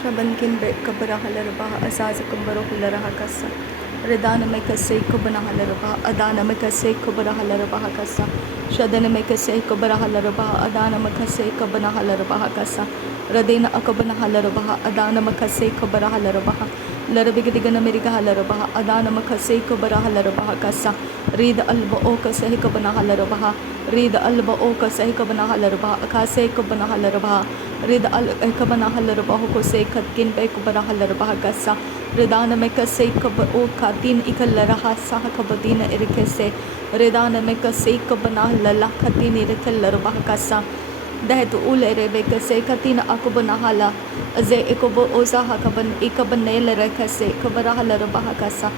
Shabankin be kabara halaraba azaza kumbaro hulara kasa redana mekase kubana halaraba adana mekase kubara halaraba kasa shadana mekase kubara halaraba adana mekase kubana halaraba kasa radena akabana halaraba adana mekase kubara halaraba larabigidigana meriga halaraba adana mekase kubara halaraba kasa rid alba oka sahi kubana halaraba rid alba oka sahi kubana halaraba akase kubana halaraba rid al kabana halaraba ko se katkin be kubara halaraba kasa redana mekase kub o katin ikalara sa kabadina irkese redana mekase kubana lala katin irkelaraba kasa दहत उल रेबे कसे कतिन अकबना हाला अजे एकबो ओसा हकबन एकबन nail रखसे खबरा हल रबा कसा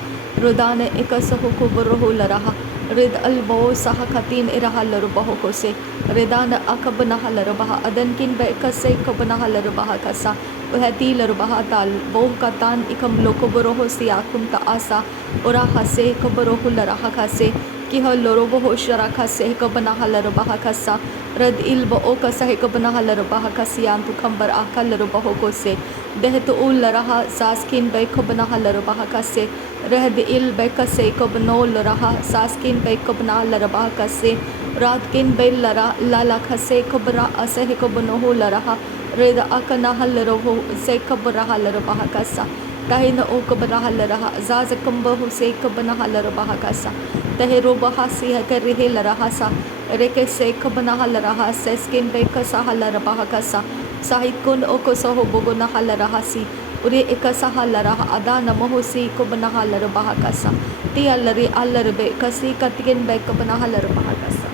रुदान एकसहु कुबरहु लरहा rhythm अलबो सह कतिन इरहा लरबहो कोसे रिदान अकबना हल रबा अदन किन बे कसे कबना हल रबा कसा वहती लरबा ताल बो कतान इकम लोकबरहो सियाकुम ता आसा उरा हसे कबरहु लरहा कसे कि हलोरोबो होशरा कसे कबना हल रबा कसा रद इल बो कसा कबना हल रबा कसियान तु खंबर आकल रबहो कोसे दहत उल लरहा सासकिन बे कबना हल रबा कसे रहद इल बे कसे कबनो लरहा सासकिन बे कबना हल रबा कसे रात किन बे लरा लाला खसे कबरा असे कबनो हो लरहा रेद अकना हल रहो से कबरा हल रबा कसा तहिन ओ कबरा हल रहा जाज कंबहु से कबना हल रबा कसा तहे रोबहा सिह कर रहे लरहा सा रेके से कबना हल रहा से स्किन बे कसा हल रबा कसा साहिकुन ओ को सहो बगुना हल रहा सी उरे एकसा हल रहा अदा नमहो सी कबना हल रबा कसा ती अलरे अलरबे कसी कतिन बे कबना हल रबा कसा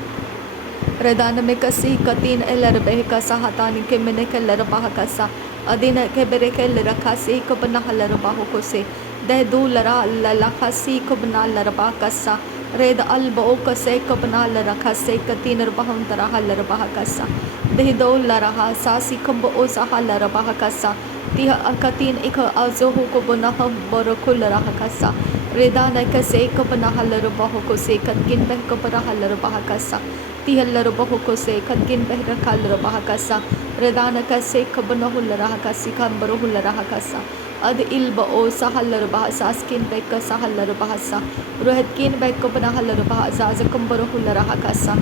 रदान में कसी कतीन एलरबे कसा हतानी के मिने के लरबा कसा अदिन के बेरे के लरखा सी कबना हल रबा को से दह दू लरा लखा सी कबना लरबा कसा रेद अल्बो कसे कबना लरखा से कतीन रबहम तरह लरबा कसा दह दो लरहा सासी कब ओ सहा लरबा कसा तिह कतीन इक अजोहु को बना बरखु लरहा कसा रेदा न कसे कबना लरबा को से कतकिन बह कबरा लरबा कसा तिह लरबा को से कतकिन बह रखा लरबा कसा रेदा न कसे कबना लरहा कसी खंबरो लरहा कसा अद इल्ब ओ सहलरबा सासकिन बेक सहलरबा सा रोहतकिन बेक बना हलरबा जाज कंबरो लरहा कसा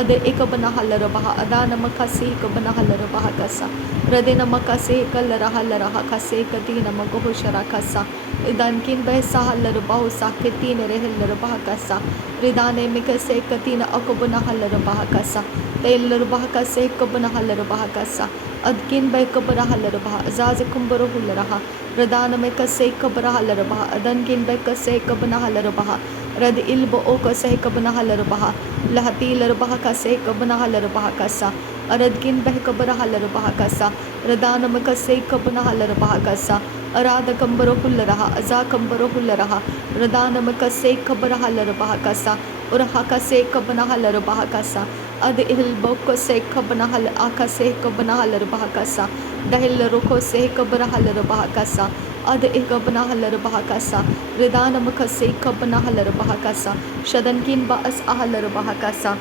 अद एक बना हलरबा अदा नमक से बना हलरबा कसा रदे नमक से कल रहा लरहा कसे कती नमक हो शरा कसा इदान किन बह सहलरबा साकिन रहलरबा कसा रिदाने में कसे कतीन अकबना हलरबा कसा तेलरबा कसे कबना हलरबा कसा अदकिन बह कबरा हलरबा जाज कंबरो लरहा रदान में कसे कबरा हलरबा अदन किन बह कसे कबना हलरबा रद इल्ब ओ कसे कबना हलरबा लहती लरबा कसे कबना हलरबा कसा अरद किन बह कबरा हलरबा कसा रदान में कसे कबना हलरबा कसा अराद कंबरो लरहा अजा कंबरो लरहा रदान में कसे कबरा हलरबा कसा उरहा कसे कबना हलरबा कसा अद इल्ब कसे कबना हल आका से कबना हलरबा कसा दहिल रुखो से कबरा हलरबा कसा अद इकबना हलरबा कसा रिदान मखसे कबना हलरबा कसा शदन किन बास आहलरबा कसा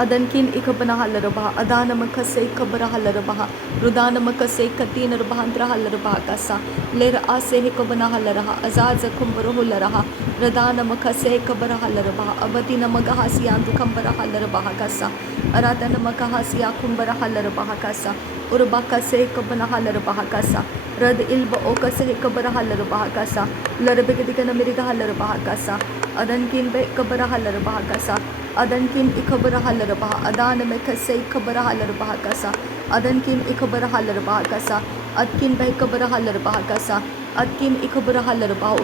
अदन किन इकबना हलरबा अदान मखसे कबरा हलरबा रुदान मखसे कतीन रबहंत्रा हलरबा कसा लेर आसे कबना हलरहा अजाज कुंबरो लरहा रदान मखसे कबरा हलरबा अबती नमगहा सियान दुखंबरा हलरबा कसा अरादन मगहा सिया कुंबरा हलरबा कसा उर्बा कसे कबना हलरबा कसा रद इल्ब ओ कसे कबरा हलरबा कसा लरबिगदिगन मिरिगा हलरबा कसा अदन किन बे कबरा हलरबा कसा अदन किन इकबरा हलरबा अदान में कसे कबरा हलरबा कसा अदन किन इकबरा हलरबा कसा अदकिन बे कबरा हलरबा कसा अदकिन इकबरा हलरबा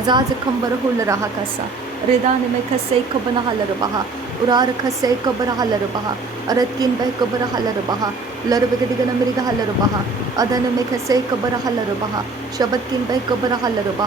अजाज खंबरहु लरहा कसा रेदान में कसे कबना हलरबा उरार खसे कबरा हलरबा अरदकिन बह कबरा हलरबा लरबिगदिगन मिरिगा हलरबा अदन में खसे कबरा हलरबा शबदकिन बह कबरा हलरबा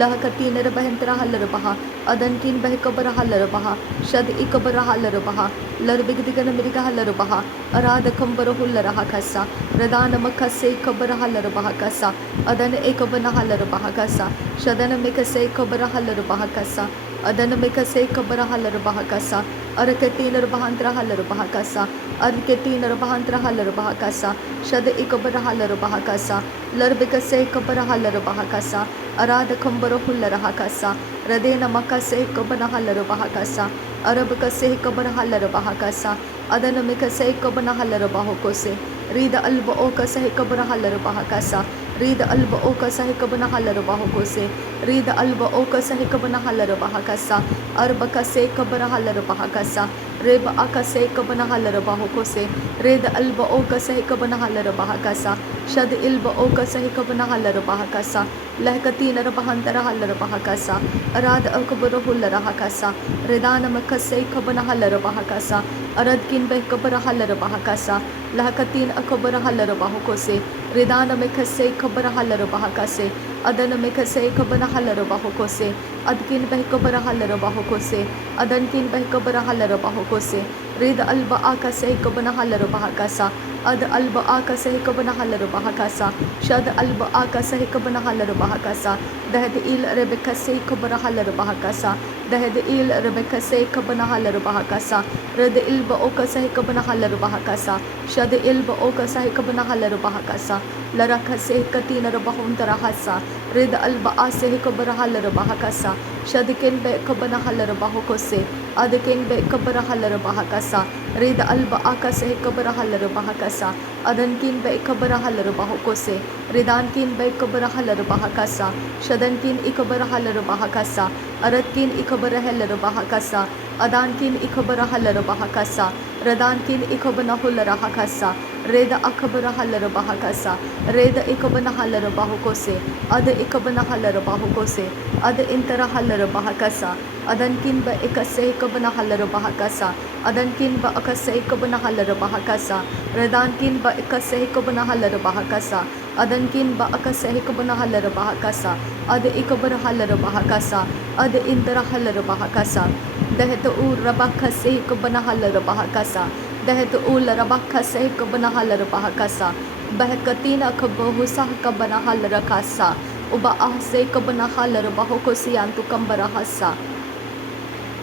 लहकतीन रबहंतरा हलरबा अदन किन बह कबरा हलरबा शद इकबरा हलरबा लरबिगदिगन मिरिगा हलरबा अराद कंबरहु लरहा कसा रदान मखसे कबरा हलरबा कसा अदन एकबना हलरबा कसा शदन में कसे कबरा हलरबा कसा अदन में कसे कबरा हलरबा कसा Arketin Rabahantra Halarabahakasa, Arketin Rabahantra Halarabahakasa, Shad Ikabara Halarabahakasa, Larbikase Kabara Halarabahakasa, Arada Kambara Hularahakasa, Radena Makase Kabana Halarabahakasa, Arabakase Kabara Halarabahakasa, Adanamikase Kabana Halarabahokose, Rida Alba Oka Sahikabara Halarabahakasa, Rida Alba Oka Sahikabana Halarabahokose, Rida Alba Oka Sahikabana Halarabahakasa, Arbakase Kabara Halarabahakasa, Reba Akase Kabana Halarabahokose, Rida Alba Oka Sahikabana Halarabahakasa, Shad Ilba Oka Sahikabana Halarabahakasa, Lahkatina Rabahantara Halarabahakasa, Arad Akabara Hularahakasa, Redana Makase Kabana Halarabahakasa, Aradkin Bekabara Halarabahakasa, Lahkatin Akabara Halarabahokose, Redana Mekase Kabara Halarabahakase, Adana Mekase Kabana Halarabahokose, Adkin Bekabara Halarabahokose, Adankin Bekabara Halarabahokose, Reda Alba Akase Kabana Halarabahakasa, Ad Alba Akase Kabana Halarabahakasa, Shad Alba Akase Kabana Halarabahakasa, Dahad Il Rebekase Kabara Halarabahakasa, Dahad Il Rebekase Kabana Halarabahakasa, Red Ilba Okase Kabana Halarabahakasa, Shad Ilba Okase Kabana Halarabahakasa, Larakase Katina Rabahuntarahasa, Red Alba Ase Kabara Halarabahakasa, Shadikin Be Kabana Halarabahokose, Adakin Be Kabara Halarabahakasa, Red Alba Akase Kabara Halarabahakasa, Adankin Be Kabara Halarabahokose, Redankin Be Kabara Halarabahakasa, Shadankin Ikabara Halarabahakasa, Aradkin Ikabara Halarabahakasa, Adankin Ikabara Halarabahakasa, Radankin Ikabana Hularahakasa, Reda Akabara Halarabahakasa, Reda Ikabana Halarabahokose, Ada Ikabana Halarabahokose, Ada Intara Halarabahakasa, Adankin Ba Ikase Kabana Halarabahakasa, Adankin Ba Akase Kabana Halarabahakasa, Redankin Ba Ikase Kabana Halarabahakasa, Adankin Ba Akase Kabana Halarabahakasa, Ada Ikabara Halarabahakasa, Ada Intara Halarabahakasa, Dehta Ur Rabakase Kabana Halarabahakasa, Dehta Ul Rabakase Kabana Halarabahakasa, Bahakatina Kabahusa Kabana Halarakasa, Uba Ahse Kabana Halarabahokosi Antu Kambarahasa,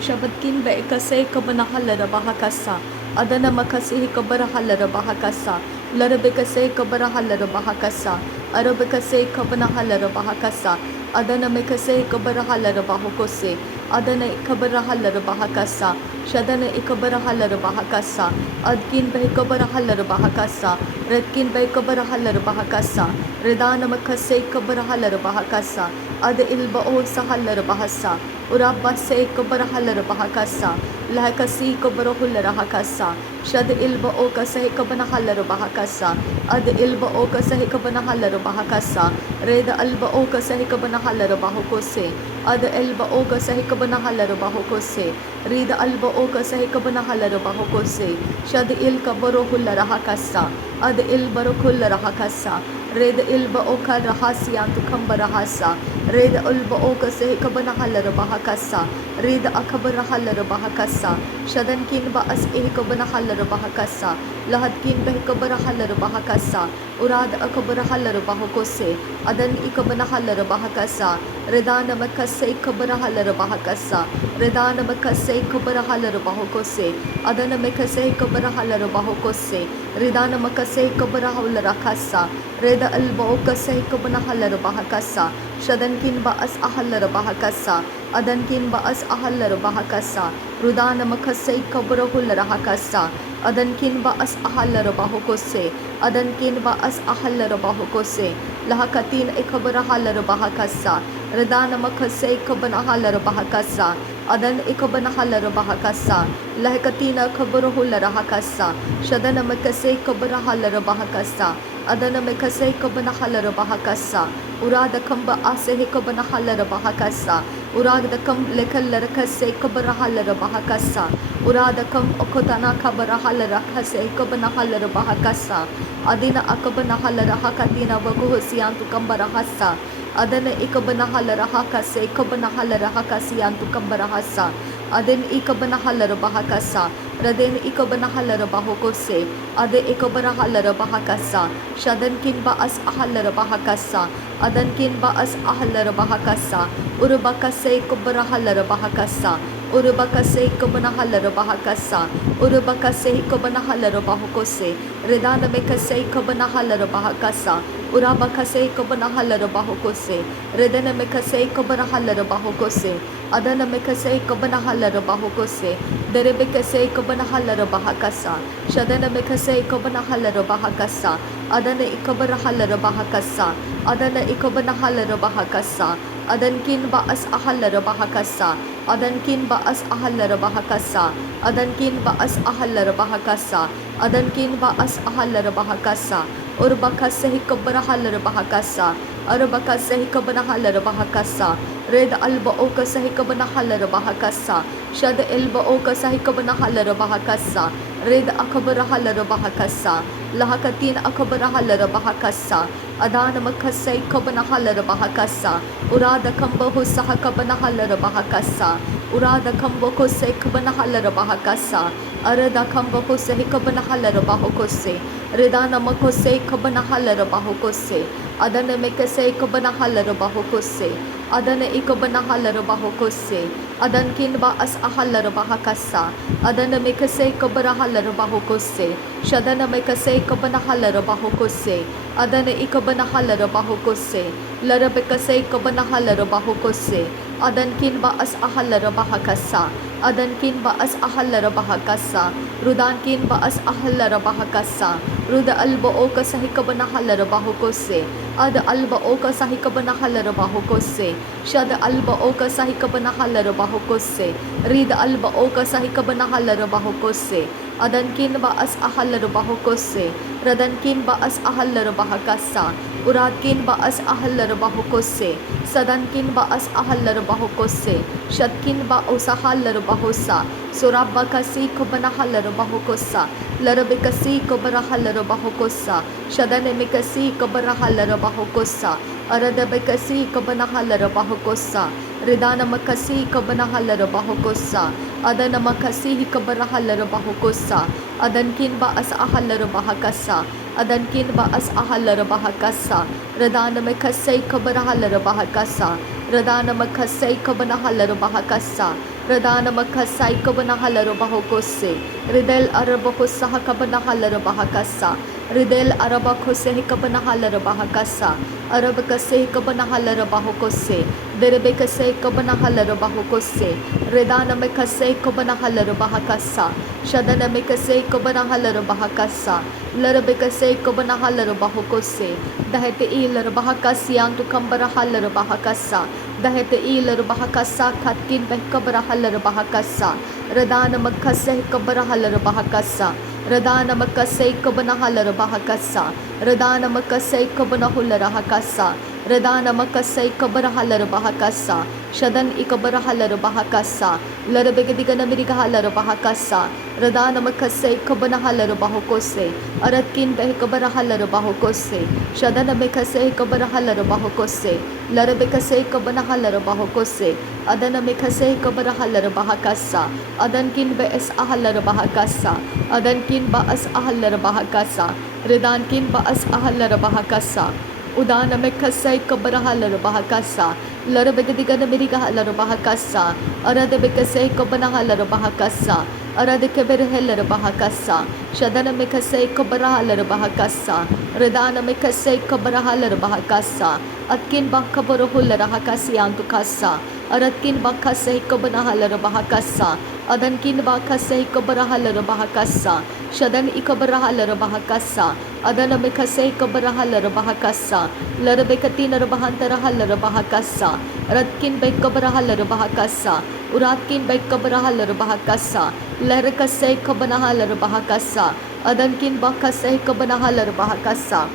Shabatkin Bekase Kabana Halarabahakasa, Adana Makasi Kabara Halarabahakasa, Larabekase Kabara Halarabahakasa, Arabekase Kabana Halarabahakasa, Adana Mekase Kabara Halarabahokose, Adana Kabara Halarabahakasa, Shadana Ikabara Halarabahakasa, Adkin Bekabara Halarabahakasa, Redkin Bekabara Halarabahakasa, Redana Makase Kabara Halarabahakasa, Ada Ilba Osa Halarabahasa, Urabba Se Kabara Halarabahakasa, Lahakasi Kabara Hularahakasa, Shad Ilba Oka Sahi Kabana Halarabahakasa, Ada Ilba Oka Sahi Kabana Halarabahakasa, Reda Alba Oka Sahi Kabana Halarabahokose, Ada Elba Oka Sahi Kabana Halarabahokose, Rida Alba Oka Sahi Kabana Halarabahokose, Shad Il Kabaro Hularahakasa, Ada Il Barokularahakasa, Reda Ilba Oka Rahasiantu Kambarahasa, Reda Ulba Oka Sahi Kabana Halarabahakasa, Reda Akabara Halarabahakasa, Shadankin Ba As Kabana Halarabahakasa, Lahadkin Behkabara Halarabahakasa, Urad Akabara Halarabahokose, Adan Ikabana Halarabahakasa, Redana Makase Kabara Halarabahakasa, Redana Makase Kabara Halarabahokose, Adana Makase Kabara Halarabahokose, Redana Makase Kabara Halarakasa, Reda Alba Oka Sahi Kabana Halarabahakasa, Shadankin Ba As Ahalarabahakasa, Adankin Ba As Ahalarabahakasa, Rudana Makase Kabara Hularahakasa, Adankin Ba As Ahalarabahokose, Adankin Ba As Ahalarabahokose, Lahakatin Ikabara Halarabahakasa, Redana Makase Kabana Halarabahakasa, Adan Ikabana Halarabahakasa, Lahakatina Kabara Hularahakasa, Shadana Makase Kabara Halarabahakasa, Adana Makase Kabana Halarabahakasa, Urada Kamba Ase Kabana Halarabahakasa, Urada Kam Lekallarakase Kabara Halarabahakasa, Urada Kam Okotana Kabara Halarakase Kabana Halarabahakasa, Adina Akabana Halarahakatina Baguhosiantu Kambarahasa, Adana Ikabana Halarahakase Kabana Halarahakasiantu Kambarahasa, Aden Ikabana Halarabahakasa, Raden Ikabana Halarabahokose, Ade Ikabana Halarabahakasa, Shadankin Ba As Ahalarabahakasa, Adankin Ba As Ahalarabahakasa, Urubakase Kabara Halarabahakasa, Urubakase Kobanahala Bahakasa, Urubakase Kobanahala Bahokose, Redana Mekase Kobanahala Bahakasa, Urabakase Kobanahala Bahokose, Redana Mekase Kobanahala Bahokose, Adana Mekase Kobanahala Bahokose, Derebekase Kobanahala Bahakasa, Shadana Mekase Kobanahala Bahakasa, Adana Ikobanahala Bahakasa, Adana Ikobanahala Bahakasa, Adankin Baas Ahala Bahakasa, Adankin Baas Ahala Bahakasa, Adankin Baas Ahala Bahakasa, Adankin Baas Ahala Bahakasa, Urbakasa Hikobanahala Bahakasa, Arbakasa Hikobanahala Bahakasa, Red Alba Oka Sahikabanahala Bahakasa, Shad Elba Oka Sahikabanahala Bahakasa, Red Akabarahala Bahakasa, Lahakatin Akabarahala Bahakasa, Adana Makasai Kabanahala Bahakasa, Urada Kambahu Sahakabanahala Bahakasa, Urada Kamboko Sekabanahala Bahakasa, Arada Kambahu Sahikabanahala Bahokose, Redana Makose Kabanahala Bahokose, Adana Mekase Kabanahala Bahokose, Adana Ikabanahala Bahokose, Adan Kinba as Ahala Bahakasa, Adana Mekase Kabarahala Bahokose, Shadana Mekase Kabanahala Bahokose, Adana Ikabanahala Bahokose, Larabekase Kabanahala Bahokose, Adan Kinba as Ahala Bahakasa, Adan Kinba as Ahala Bahakasa, Rudan Kinba as Ahala Bahakasa, Ruda Alba Oka Sahikabanahala Bahokose, Ada Alba Oka Sahikabanahala Bahokose, Shada Alba Oka Sahikabanahala Bahokose, Rida Alba Oka Sahikabanahala Bahokose, Adankin ba as Ahala Bahokose, Radankin ba as Ahala Bahakasa, Uradkin ba as Ahala Bahokose, Sadankin ba as Ahala Bahokose, Shatkin ba Usahala Bahosa, Surabakasi Kabanahala Bahokosa, Larabikasi Kabarahala Bahokosa, Shadanemikasi Kabarahala Bahokosa, Aradabekasi Kabanahala Bahokosa, Ridana Makasi Kabanahala Bahokosa, Adana Makasi Kabarahala Bahokosa, Adankin ba as Ahala Bahakasa, Adankin ba as Ahala Bahakasa, Radana Makasay Kabarahala Bahakasa, Radana Makasay Kabanahala Bahakasa, Radana Makasay Kabanahala Bahokose, Ridel Arabakosa Kabanahala Bahakasa, Ridel Arabakose Kabanahala Bahakasa, Arabakase Kabanahala Bahokose, Derebekase Kabanahala Bahokose, Redana Mekase Kabanahala Bahakasa, Shadana Mekase Kabanahala Bahakasa, Larabekase Kabanahala Bahokose, Dahete Ilar Bahakasian to Kambarahala Bahakasa, Dahete Ilar Bahakasa Katkin Bekabarahala Bahakasa, Radana Makase Kabarahala Bahakasa, Radana Makase Kabanahala Bahakasa, Radana Makase Kabanahula Rahakasa, Radana Makase Kabarahala Bahakasa, Shadan Ikabarahala Bahakasa, Larabegadiga Namirigahala Bahakasa, Radana Makase Kabanahala Bahokose, Aratkin Behikabarahala Bahokose, Shadana Mekase Kabarahala Bahokose, Larabekase Kabanahala Bahokose, Adana Mekase Kabarahala Bahakasa, Adankin Bees Ahala Bahakasa, Adankin Baas Ahala Bahakasa, Redankin Baas Ahala Bahakasa, Udana Mekasay Kabarahala Bahakasa, Larabegadiga Namirigahala Bahakasa, Arada Bekase Kabanahala Bahakasa, Arada Keberhela Bahakasa, Shadana Mekase Kabarahala Bahakasa, Redana Mekase Kabarahala Bahakasa, Atkin Bakabarahula Rahakasi Antukasa, Aratkin Bakase Kabanahala Bahakasa, Adankin Bakase Kabarahala Bahakasa, Shadan Ikabarahala Bahakasa, Adana Mekase Kabarahala Bahakasa, Larabekatina Bahantarahala Bahakasa, Ratkin Bekabarahala Bahakasa, Uratkin Bekabarahala Bahakasa, Larakase Kabanahala Bahakasa, Adankin Bakase Kabanahala Bahakasa,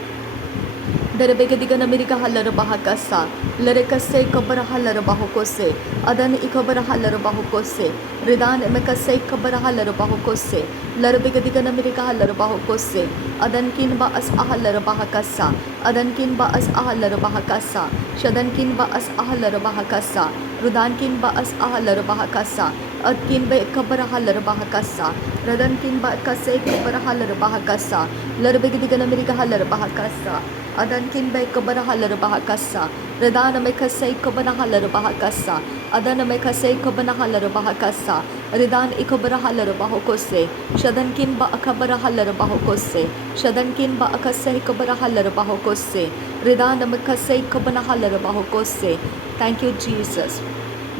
Derebegadiga Namirigahala Bahakasa, Larekase Kabarahala Bahokose, Adan Ikabarahala Bahokose, Ridan Mekase Kabarahala Bahokose, Larabegadiga Namirigahala Bahokose, Adankin ba as Ahala Bahakasa, Adankin ba as Ahala Bahakasa, Shadankin ba as Ahala Bahakasa, Rudankin ba as Ahala Bahakasa, Adkin be Kabarahala Bahakasa, Radan kin ba kase kubarahalar bahakasa. Larbigdigan America halar bahakasa. Adan kin ba kubarahalar bahakasa. Radana me kase kubarahalar bahakasa. Adana me kase kubarahalar bahakasa. Ridan ikubarahalar bahokose. Shadan kin ba akabarahalar bahokose. Shadan kin ba akase kubarahalar bahokose. Ridan me kase kubarahalar bahokose. Thank you Jesus.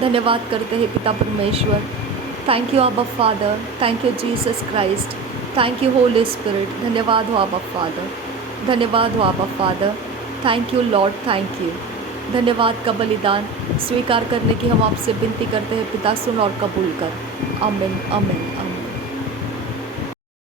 धन्यवाद करते हैं पिता परमेश्वर. Thank you आबा father. Thank you Jesus Christ. Thank you Holi spirit. धन्यवाद हो आबा father. धन्यवाद हो आबा father. Thank you Lord. Thank you. धन्यवाद का बलिदान स्वीकार करने की हम आपसे विनती करते हैं पिता. सुन और कबूल कर. आमीन आमीन आमीन.